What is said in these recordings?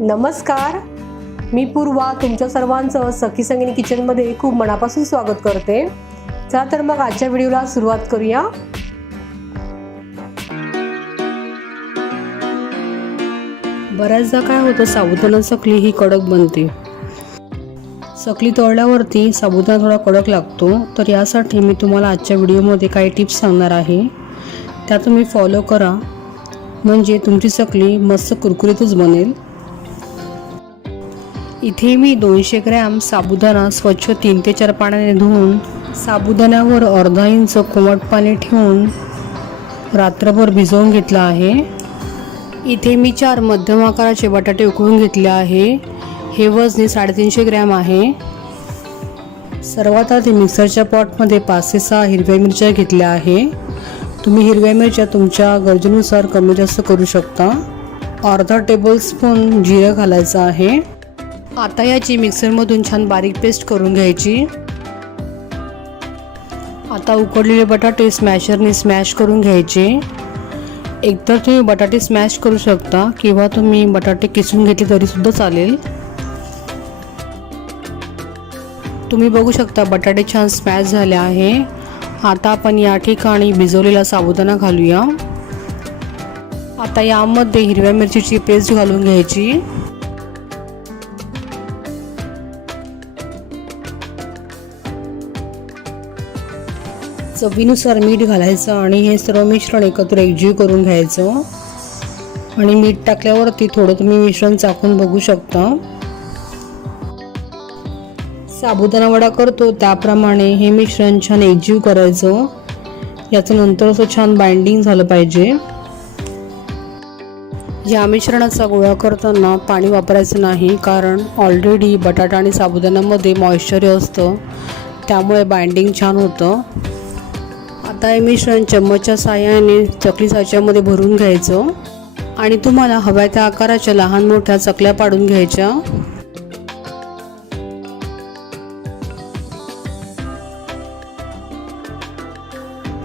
नमस्कार. मी पूर्वा तुमच्या सर्वांचं सखी संगिनी किचनमध्ये खूप मनापासून स्वागत करते. चला तर मग आजच्या व्हिडिओला सुरुवात करूया. बऱ्याचदा काय होतं साबुदाणा सकली ही कडक बनते. सकली तळल्यावरती साबुदाणा थोडा कडक लागतो. तर यासाठी मी तुम्हाला आजच्या व्हिडिओमध्ये काही टिप्स सांगणार आहे. त्या तुम्ही फॉलो करा. म्हणजे तुमची सकली मस्त कुरकुरीतच बनेल. इथे मी दोनशे ग्रॅम साबुदाणा स्वच्छ तीन ते चार पाण्याने धुवून साबुदाण्यावर अर्धा इंच कोमट पाणी ठेवून रात्रभर भिजवून घेतला आहे. इथे मी चार मध्यम आकाराचे बटाटे उकळून घेतले आहे. हे वजनी साडेतीनशे ग्रॅम आहे. सर्वात आधी मिक्सरच्या पॉटमध्ये पाच ते सहा हिरव्या मिरच्या घेतल्या आहे. तुम्ही हिरव्या मिरच्या तुमच्या गरजेनुसार कमी जास्त करू शकता. अर्धा टेबलस्पून जिरं घालायचं आहे. आता याची मिक्सरमधून छान बारीक पेस्ट करून घ्यायची. आता उकडलेले बटाटे स्मॅशरने स्मॅश करून घ्यायचे. एकतर तुम्ही बटाटे स्मॅश करू शकता किंवा तुम्ही बटाटे किसून घेतले तरीसुद्धा चालेल. तुम्ही बघू शकता बटाटे छान स्मॅश झाले आहे. आता आपण या ठिकाणी भिजवलेला साबुदाणा घालूया. आता यामध्ये हिरव्या मिरचीची पेस्ट घालून घ्यायची. चवीनुसार मीठ घालायचं आणि हे सर्व मिश्रण एकत्र एकजीव करून घ्यायचं. आणि मीठ टाकल्यावरती थोडं तुम्ही मिश्रण चाकून बघू शकता. साबुदाणा वडा करतो त्याप्रमाणे हे मिश्रण छान एकजीव करायचं. याचं नंतर असं छान बाइंडिंग झालं पाहिजे. या मिश्रणाचा गोळा करताना पाणी वापरायचं नाही कारण ऑलरेडी बटाटा आणि साबुदाण्यामध्ये मॉइश्चर असतं. त्यामुळे बाइंडिंग छान होतं. आता हे मिश्रण चम्मचच्या साह्याने चकली साच्यामध्ये भरून घ्यायचं. आणि तुम्हाला हव्या त्या आकाराच्या लहान मोठ्या चकल्या पाडून घ्यायच्या.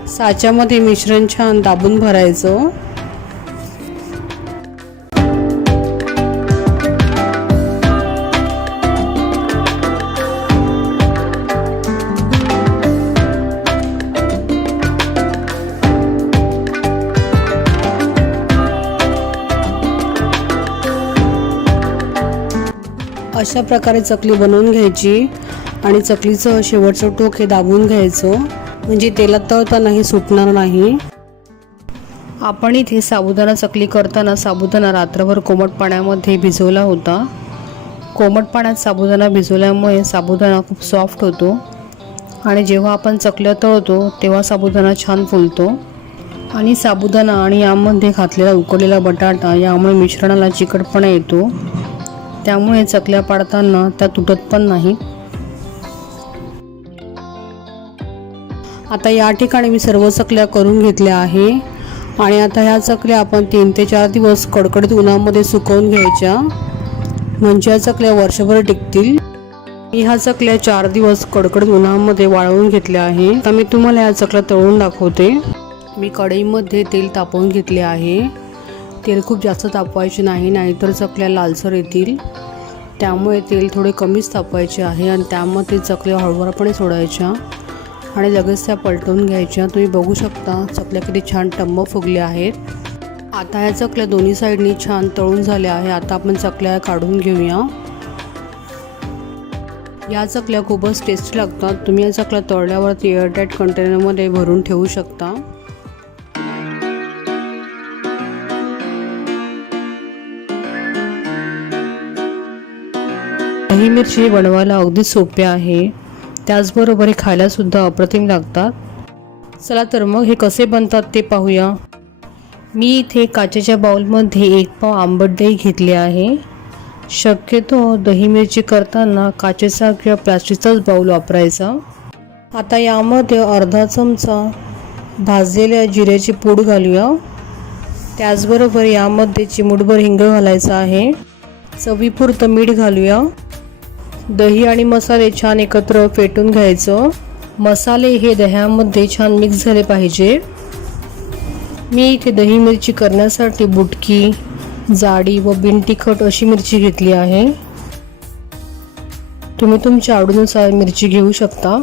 साच्यामध्ये मिश्रण छान दाबून भरायचं. अशा प्रकारे चकली बनवून घ्यायची आणि चकलीचं शेवटचं टोक हे दाबून घ्यायचं. म्हणजे तेलात तळतानाही सुटणार नाही. आपण इथे साबुदाणा चकली करताना साबुदाणा रात्रभर कोमट पाण्यामध्ये भिजवला होता. कोमट पाण्यात साबुदाणा भिजवल्यामुळे साबुदाणा खूप सॉफ्ट होतो. आणि जेव्हा आपण चकल्या तळतो तेव्हा साबुदाणा छान फुलतो. आणि साबुदाणा आणि यामध्ये घातलेला उकडलेला बटाटा यामुळे मिश्रणाला चिकटपणा येतो. त्यामुळे चकल्या पाडताना त्या तुटत पण नाही आता या ठिकाणी मी सर्व चकल्या करून घेतल्या आहे. आणि आता ह्या चकल्या आपण तीन ते चार दिवस कडकडीत उन्हामध्ये सुकवून घ्यायच्या. म्हणजे या चकल्या वर्षभर टिकतील. मी ह्या चकल्या चार दिवस कडकडीत उन्हामध्ये वाळवून घेतल्या आहे. आता मी तुम्हाला या चकल्या तळून दाखवते. मी कढईमध्ये तेल तापवून घेतले आहे. तेल खूप जास्त तापवायचे नाही नाहीतर चकल्या लालसर येतील. त्यामुळे तेल थोडे कमीच तापवायचे आहे आणि त्यामुळे ते चकल्या हळूवारपणे सोडायच्या आणि लगेच त्या पलटवून घ्यायच्या. तुम्ही बघू शकता चकल्या किती छान टंब फुगल्या आहेत. आता ह्या चकल्या दोन्ही साईडनी छान तळून झाल्या आहे. आता आपण चकल्या काढून घेऊया. या चकल्या खूपच टेस्टी लागतात. तुम्ही या चकल्या तळल्यावरती एअरटाईट कंटेनरमध्ये भरून ठेवू शकता. दही मिरची बनवायला अगदी सोपे आहे. त्याचबरोबर हे खायलासुद्धा अप्रतिम लागतात. चला तर मग हे कसे बनतात ते पाहूया. मी इथे काचेच्या बाउलमध्ये एक पाव आंबट दही घेतले आहे. शक्यतो दही मिरची करताना काचेचा किंवा प्लास्टिकचाच बाऊल वापरायचा. आता यामध्ये अर्धा चमचा भाजलेल्या जिऱ्याची पूड घालूया. त्याचबरोबर यामध्ये चिमूटभर हिंग घालायचं आहे. चवीपुरतं मीठ घालूया. दही आणि मसाले छान एकत्र फेटून घ्यायचं. मसाले हे दह्यामध्ये छान मिक्स झाले पाहिजे. मी इथे दही मिरची करण्यासाठी बुटकी जाडी व बिन तिखट अशी मिरची घेतली आहे. तुम्ही तुमच्या आवडीनुसार मिरची घेऊ शकता.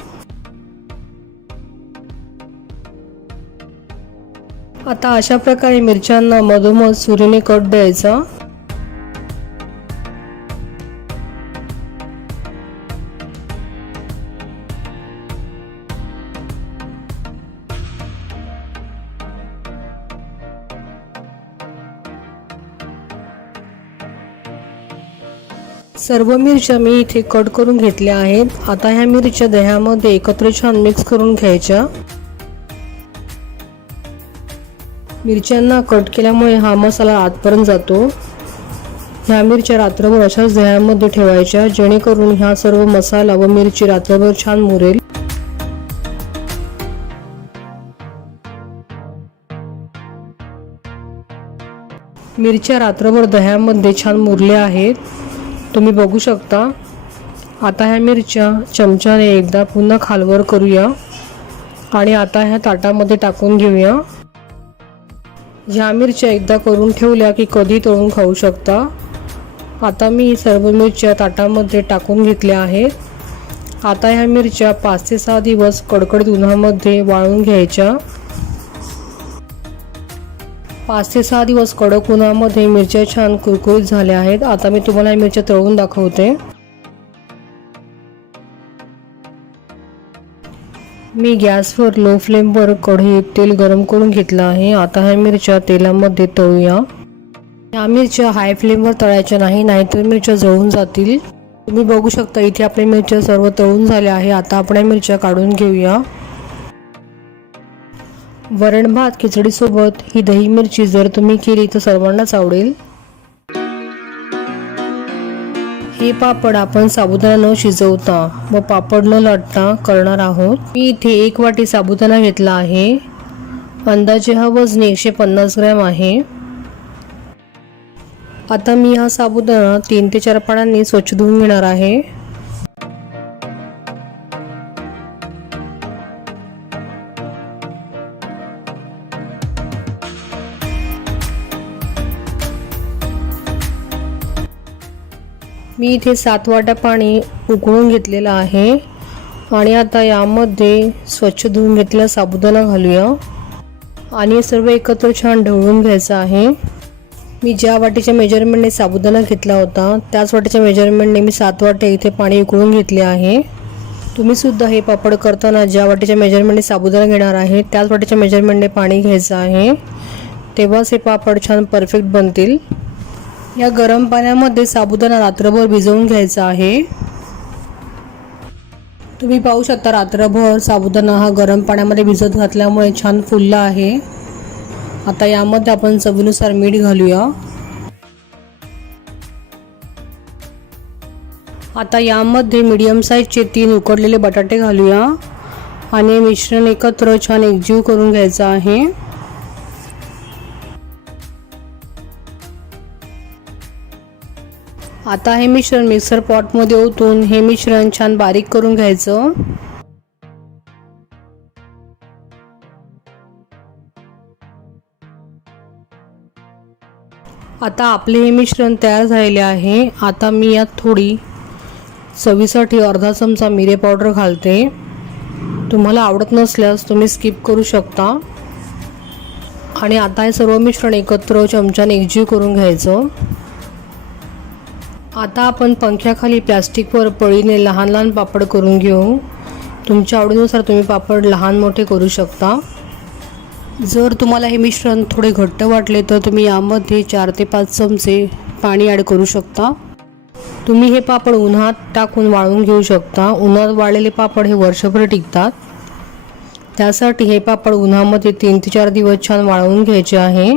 आता अशा प्रकारे मिरच्यांना मधोमध सुरीने कट द्यायचा. सर्व मिरच्या मी इथे कट करून घेतल्या आहेत. आता ह्या मिरच्या दह्यामध्ये एकत्र छान मिक्स करून घ्यायच्या. मिरच्यांना कट केल्यामुळे हा मसाला आतपर्यंत जातो. ह्या मिरच्या रात्रभर अशाच दह्यामध्ये ठेवायच्या जेणेकरून ह्या सर्व मसाला व मिरची रात्रभर छान मुरेल. मिरच्या रात्रभर दह्यामध्ये छान मुरल्या आहेत. तुम्ही बघू शकता. आता ह्या मिरच्या चमच्याने एकदा पुन्हा खालवर करूया. आणि आता ह्या ताटामध्ये टाकून घेऊया. ह्या मिरच्या एकदा करून ठेवल्या की कधी तळून खाऊ शकता. आता मी सर्व मिरच्या ताटामध्ये टाकून घेतल्या आहेत. आता ह्या मिरच्या पाच ते सहा दिवस कडकडीत उन्हामध्ये वाळून घ्यायच्या. पाच ते सहा दिवस कडक उन्हामध्ये मिरच्या छान कुरकुरीत झाल्या आहेत. आता मी तुम्हाला मिरच्या तळून दाखवते. मी गॅसवर लो फ्लेमवर कढईत तेल गरम करून घेतलं आहे. आता ह्या मिरच्या तेलामध्ये तळूया. या मिरच्या हाय फ्लेमवर तळायच्या नाही नाहीतर मिरच्या जळून जातील. तुम्ही बघू शकता इथे आपल्या मिरच्या सर्व तळून झाल्या आहे आता आपण मिरच्या काढून घेऊया. वरण भात खिचडीसोबत ही दही मिरची जर तुम्ही केली तर सर्वांनाच आवडेल. हे पापड आपण साबुदाणा न शिजवता व पापड न लाटता करणार आहोत. मी इथे एक वाटी साबुदाणा घेतला आहे. अंदाजे हा वजन एकशे पन्नास ग्रॅम आहे. आता मी हा साबुदाणा तीन ते चार पाण्याने स्वच्छ धुवून घेणार आहे. मी इथे सात वाट्या पाणी उकळून घेतलेलं आहे. आणि आता यामध्ये स्वच्छ धुवून घेतलेला साबुदाणा घालूया. आणि हे सर्व एकत्र छान ढवळून घ्यायचं आहे. मी ज्या वाटीच्या मेजरमेंटने साबुदाणा घेतला होता त्याच वाटीच्या मेजरमेंटने मी सात वाटे इथे पाणी उकळून घेतले आहे. तुम्ही सुद्धा हे पापड करताना ज्या वाटीच्या मेजरमेंटने साबुदाणा घेणार आहे त्याच वाटीच्या मेजरमेंटने पाणी घ्यायचं आहे. तेव्हाच हे पापड छान परफेक्ट बनतील. या गरम पाण्यामध्ये साबुदाणा रात्रभर भिजवून घ्यायचा आहे. तुम्ही पाहू शकता रात्रभर साबुदाणा हा गरम पाण्यामध्ये भिजत घातल्यामुळे छान फुलला आहे. आता यामध्ये आपण चवीनुसार मीठ घालूया. आता यामध्ये मीडियम साईजचे तीन उकडलेले बटाटे घालूया. आणि मिश्रण एकत्र छान एकजीव करून घ्यायचं आहे. आता हे मिश्रण मिक्सर पॉटमध्ये ओतून हे मिश्रण छान बारीक करून घ्यायचं. आता आपले हे मिश्रण तयार झालेले आहे. आता मी यात थोडी चवीसाठी अर्धा चमचा मिरे पावडर घालते. तुम्हाला आवडत नसल्यास तुम्ही स्किप करू शकता. आणि आता हे सर्व मिश्रण एकत्र चमच्याने एकजीव करून घ्यायचं. आता आपण पंख्याखाली प्लॅस्टिकवर पळीने लहान लहान पापड करून घेऊ. तुमच्या आवडीनुसार तुम्ही पापड लहान मोठे करू शकता. जर तुम्हाला हे मिश्रण थोडे घट्ट वाटले तर तुम्ही यामध्ये चार ते पाच चमचे पाणी ॲड करू शकता. तुम्ही हे पापड उन्हात टाकून वाळून घेऊ शकता. उन्हात वाळलेले पापड हे वर्षभर टिकतात. त्यासाठी हे पापड उन्हामध्ये तीन ते चार दिवस छान वाळवून घ्यायचे आहे.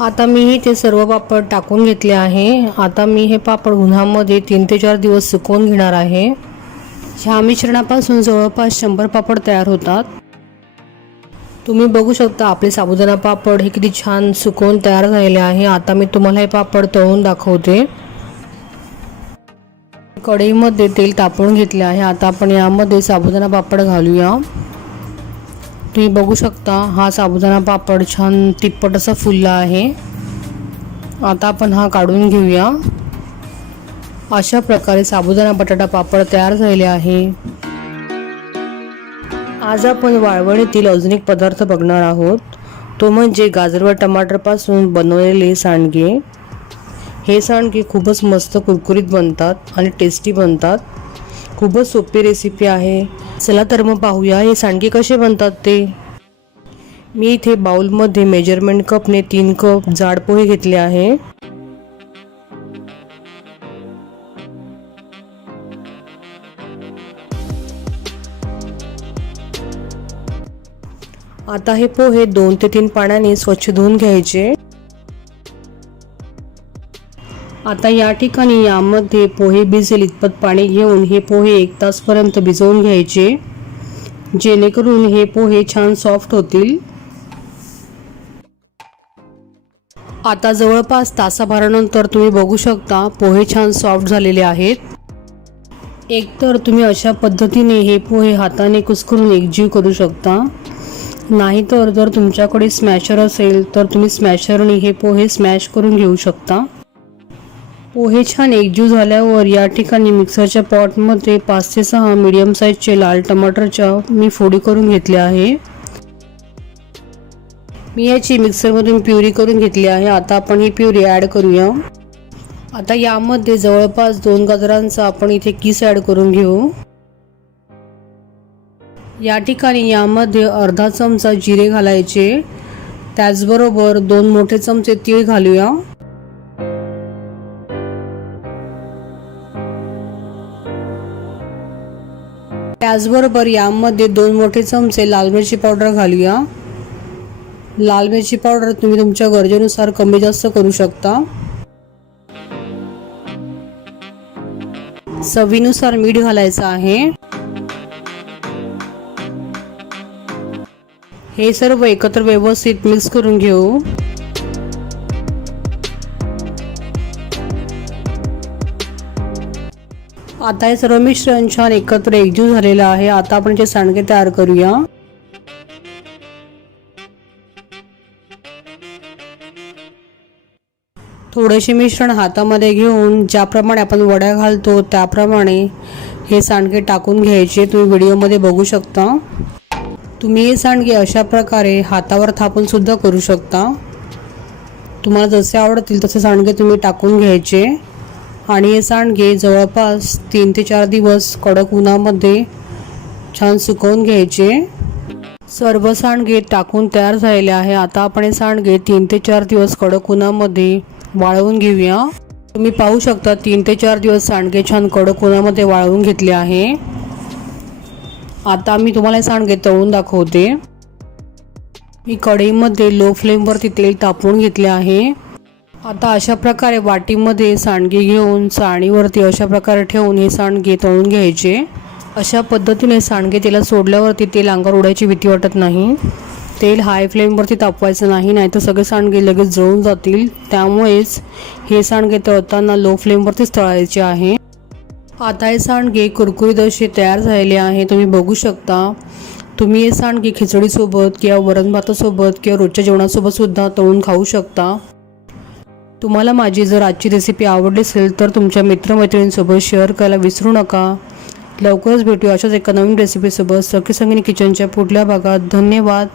आता मी हे ते सर्व पापड टाकून घेतले आहे. आता मी हे पापड उन्हामध्ये तीन ते चार दिवस सुकवून घेणार आहे. ह्या मिश्रणापासून जवळपास शंभर पापड तयार होतात. तुम्ही बघू शकता आपले साबुदाणा पापड हे किती छान सुकवून तयार झालेले आहे. आता मी तुम्हाला हे पापड तळून दाखवते. कढईमध्ये तेल तापवून घेतले आहे. आता आपण यामध्ये साबुदाणा पापड घालूया. तुम्ही बघू शकता हा साबुदाणा पापड छान तिप्पट असा फुलला आहे. आता आपण हा काढून घेऊया. अशा प्रकारे साबुदाणा बटाटा पापड तयार झालेले आहे. आज आपण वाळवणीतील अजून एक पदार्थ बघणार आहोत. तो म्हणजे गाजर व टमाटरपासून बनवलेले सांडगे. हे सांडगे खूपच मस्त कुरकुरीत बनतात आणि टेस्टी बनतात. खूपच सोपी रेसिपी आहे. चला तर मग पाहूया हे सांडगे कसे बनतात ते. मी इथे बाउलमध्ये मेजरमेंट कपने तीन कप जाड पोहे घेतले आहे. आता हे पोहे दोन ते तीन पाण्याने स्वच्छ धुवून घ्यायचे. आता या ठिकाणी यामध्ये पोहे भिजेल इतपत पाणी घेऊन हे पोहे एक तासपर्यंत भिजवून घ्यायचे जेणेकरून हे पोहे छान सॉफ्ट होतील. आता जवळपास तासाभरानंतर तुम्ही बघू शकता पोहे छान सॉफ्ट झालेले आहेत. एकतर तुम्ही अशा पद्धतीने हे पोहे हाताने कुस्करून एकजीव करू शकता. नाहीतर जर तुमच्याकडे स्मॅशर असेल तर तुम्ही स्मॅशरने हे पोहे स्मॅश करून घेऊ शकता. पोहे छान एकजीव झाल्यावर या ठिकाणी मिक्सरच्या पॉटमध्ये पाच ते सहा मिडियम साईजचे लाल टमाटरच्या मी फोडी करून घेतल्या आहे. मी याची मिक्सरमधून प्युरी करून घेतली आहे. आता आपण ही प्युरी ॲड करूया. आता यामध्ये जवळपास दोन गाजरांचा आपण इथे किस ॲड करून घेऊ. या ठिकाणी यामध्ये अर्धा चमचा जिरे घालायचे. त्याचबरोबर दोन मोठे चमचे तीळ घालूया. त्याचबरोबर यामध्ये दोन मोठे चमचे लाल मिरची पावडर घालूया. लाल मिरची पावडर तुम्ही तुमच्या गरजेनुसार कमी जास्त करू शकता. चवीनुसार मीठ घालायचं आहे. हे सर्व एकत्र व्यवस्थित मिक्स करून घेऊ. आता हे सर्व मिश्रण छान एकत्र एकजीव झालेलं आहे. आता आपण जे सांडगे तयार करूया. थोडेसे मिश्रण हातामध्ये घेऊन ज्याप्रमाणे आपण वड्या घालतो त्याप्रमाणे हे सांडगे टाकून घ्यायचे. तुम्ही व्हिडिओमध्ये बघू शकता. तुम्ही हे सांडगे अशा प्रकारे हातावर थापून सुद्धा करू शकता. तुम्हाला जसे आवडतील तसे सांडगे तुम्ही टाकून घ्यायचे. आणि हे सांडगे जवळपास तीन ते चार दिवस कडक उन्हामध्ये छान सुकवून घ्यायचे. सर्व सांडगे टाकून तयार झालेले आहे. आता आपण हे सांडगे तीन ते चार दिवस कडक उन्हामध्ये वाळवून घेऊया. तुम्ही पाहू शकता तीन ते चार दिवस सांडगे छान कडक उन्हामध्ये वाळवून घेतले आहे. आता मी तुम्हाला हे सांडगे तळून दाखवते. मी कढईमध्ये लो फ्लेमवरती तेल तापवून घेतले आहे. आता अशा प्रकारे वाटीमध्ये सांडगे घेऊन साणीवरती अशा प्रकारे ठेवून हे सांडगे तळून घ्यायचे. अशा पद्धतीने सांडगे तेलात सोडल्यावरती तेल अंगावर उडायची भीती वाटत नाही. तेल हाय फ्लेमवरती तापवायचं नाही नाहीतर सगळे सांडगे लगेच जळून जातील. त्यामुळेच हे सांडगे तळताना लो फ्लेमवरतीच तळायचे आहे. आता हे सांडगे कुरकुरीत असे तयार झालेले आहे. तुम्ही बघू शकता. तुम्ही हे सांडगे खिचडीसोबत किंवा वरण भातासोबत किंवा रोजच्या जेवणासोबत सुद्धा तळून खाऊ शकता. तुम्हाला माझी जर आजची रेसिपी आवडली असेल तर तुमच्या मित्रमैत्रिणींसोबत शेअर करायला विसरू नका. लवकरच भेटू अशाच एका नवीन रेसिपीसोबत सखी संगिनी किचनच्या पुढल्या भागात. धन्यवाद.